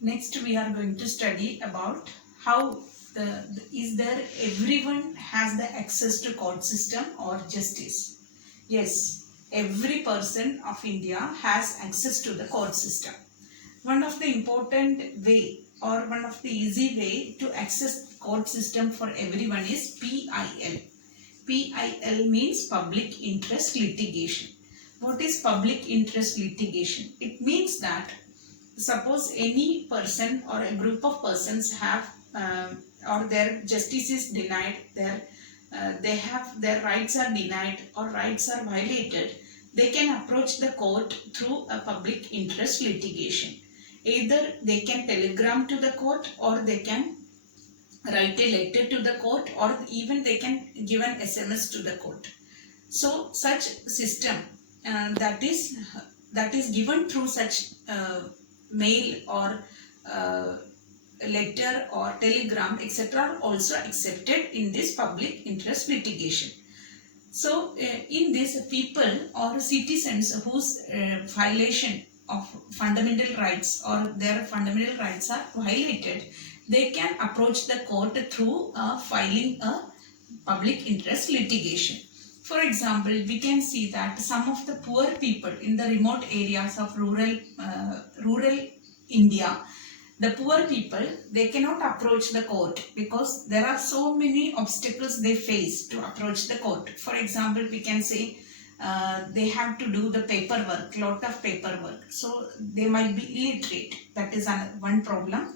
Next, we are going to study about how is there everyone has the access to court system or justice. Yes, every person of India has access to the court system. One of the important way or one of the easy way to access court system for everyone is PIL. PIL means public interest litigation. What is public interest litigation? It means that suppose any person or a group of persons have or their justice is denied, they have their rights are denied or rights are violated, they can approach the court through a public interest litigation. Either they can telegram to the court or they can write a letter to the court or even they can give an SMS to the court. So such system that is given through such mail or uh, letter or telegram etc. are also accepted in this public interest litigation. So in this, people or citizens whose violation of fundamental rights or their fundamental rights are violated, they can approach the court through filing a public interest litigation. For example, we can see that some of the poor people in the remote areas of rural India, the poor people, they cannot approach the court because there are so many obstacles they face to approach the court. For example, we can say they have to do the paperwork, lot of paperwork. So they might be illiterate. That is one problem.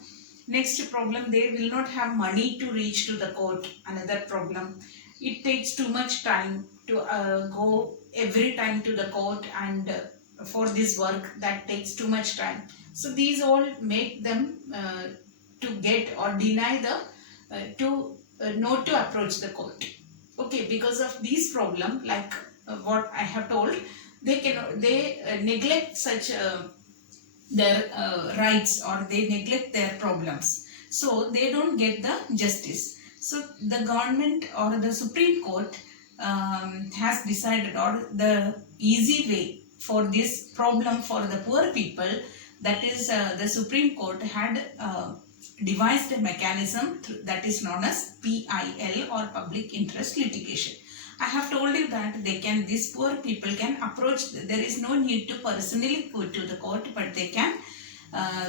Next problem, they will not have money to reach to the court. Another problem, it takes too much time to go every time to the court, and for this work that takes too much time. So these all make them to get or deny the to not to approach the court. Okay, because of these problem, like what I have told, they neglect such their rights or they neglect their problems, so they don't get the justice. So the government or the Supreme Court has decided, or the easy way for this problem for the poor people, that is the Supreme Court had devised a mechanism that is known as PIL or public interest litigation. I have told you that these poor people can approach, there is no need to personally go to the court, but they can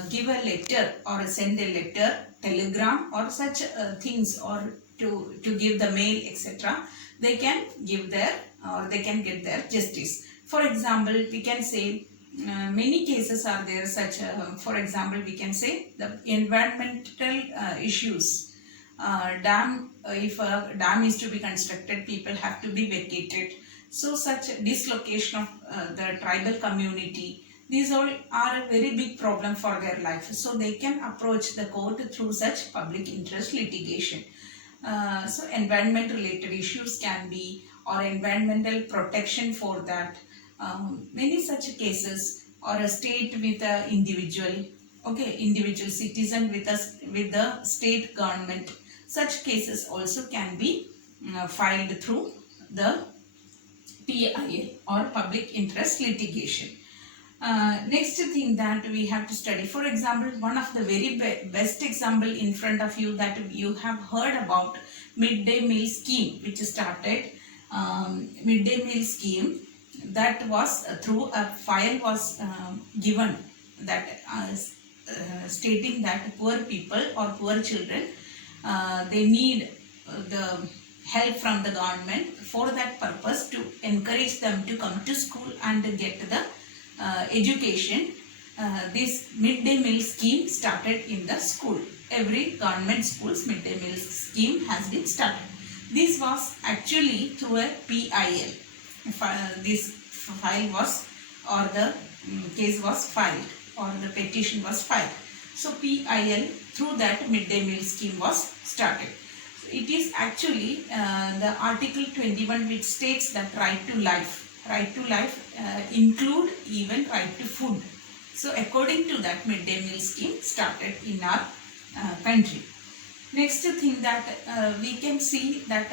give a letter or send a letter, telegram or such things, or to give the mail etc. They can give their or they can get their justice. For example, we can say many cases are there such for example, we can say the environmental issues. If a dam is to be constructed, people have to be vacated. So such dislocation of the tribal community, these all are a very big problem for their life. So they can approach the court through such public interest litigation. So environment related issues can be, or environmental protection for that. Many such cases, or a state with a individual, okay, individual citizen with the state government. Such cases also can be filed through the PIL or public interest litigation. Next thing that we have to study, for example, one of the very best example in front of you that you have heard about, midday meal scheme, which started midday meal scheme, that was through a file was given that stating that poor people or poor children, they need the help from the government. For that purpose, to encourage them to come to school and get the education, this midday meal scheme started in the school. Every government school's midday meal scheme has been started. This was actually through a PIL. This file was, or the case was filed, or the petition was filed. So PIL, through that midday meal scheme was started. So it is actually the Article 21 which states that right to life include even right to food. So according to that, midday meal scheme started in our country. Next thing that we can see that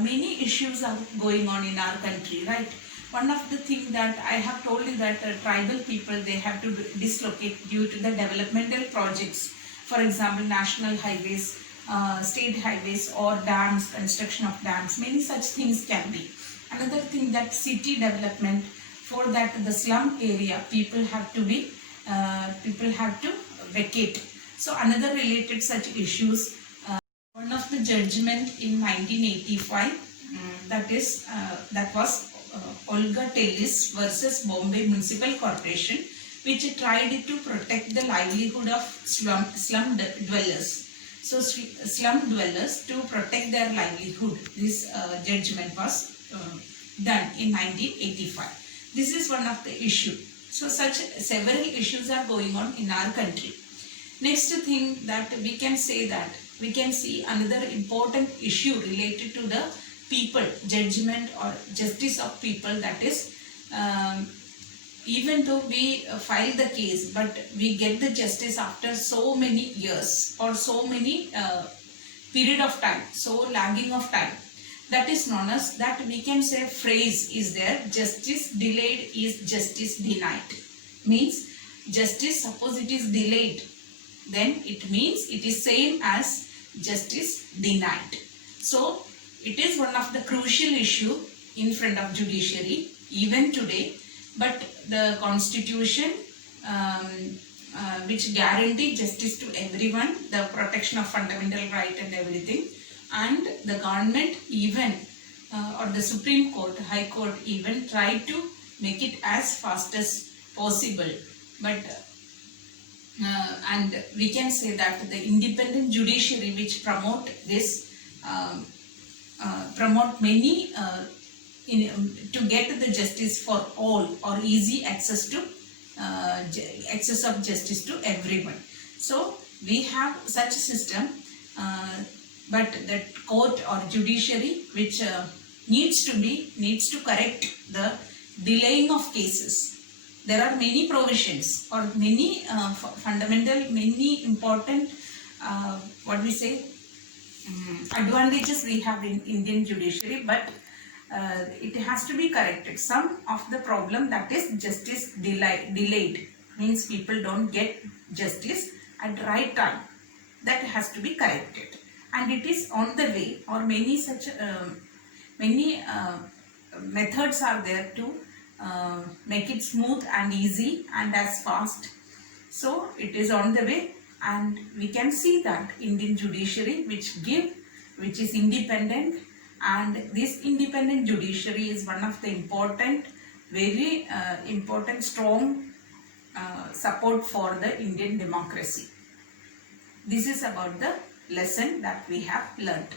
many issues are going on in our country, right? one of the thing that I have told you that tribal people, they have to dislocate due to the developmental projects. For example, national highways, state highways, or dams, construction of dams. Many such things can be. Another thing that city development, for that the slum area people have to vacate. So another related such issues. One of the judgment in 1985, that was Olga Tellis versus Bombay Municipal Corporation, which tried to protect the livelihood of slum dwellers. So slum dwellers, to protect their livelihood, this judgment was done in 1985. This is one of the issue. So such several issues are going on in our country. Next thing that we can say, that we can see another important issue related to the people, judgment or justice of people, that is, even though we file the case, but we get the justice after so many years or so many period of time, so lagging of time. That is known as, that we can say phrase is there, justice delayed is justice denied. Means justice, suppose it is delayed, then it means it is same as justice denied. So it is one of the crucial issue in front of judiciary even today. But the constitution, which guarantee justice to everyone, the protection of fundamental right and everything, and the government even or the Supreme Court, High Court even tried to make it as fast as possible. But and we can say that the independent judiciary, which promote this, promote many to get the justice for all, or easy access to access of justice to everyone. So we have such a system, but that court or judiciary, which needs to correct the delaying of cases. There are many provisions or many fundamental, many important, what we say, advantages we have in Indian judiciary, but it has to be corrected. Some of the problem, that is justice delayed, means people don't get justice at the right time, that has to be corrected, and it is on the way, or many such methods are there to make it smooth and easy and as fast. So it is on the way, and we can see that Indian judiciary, which is independent, and this independent judiciary is one of the important, very important, strong support for the Indian democracy. This is about the lesson that we have learnt.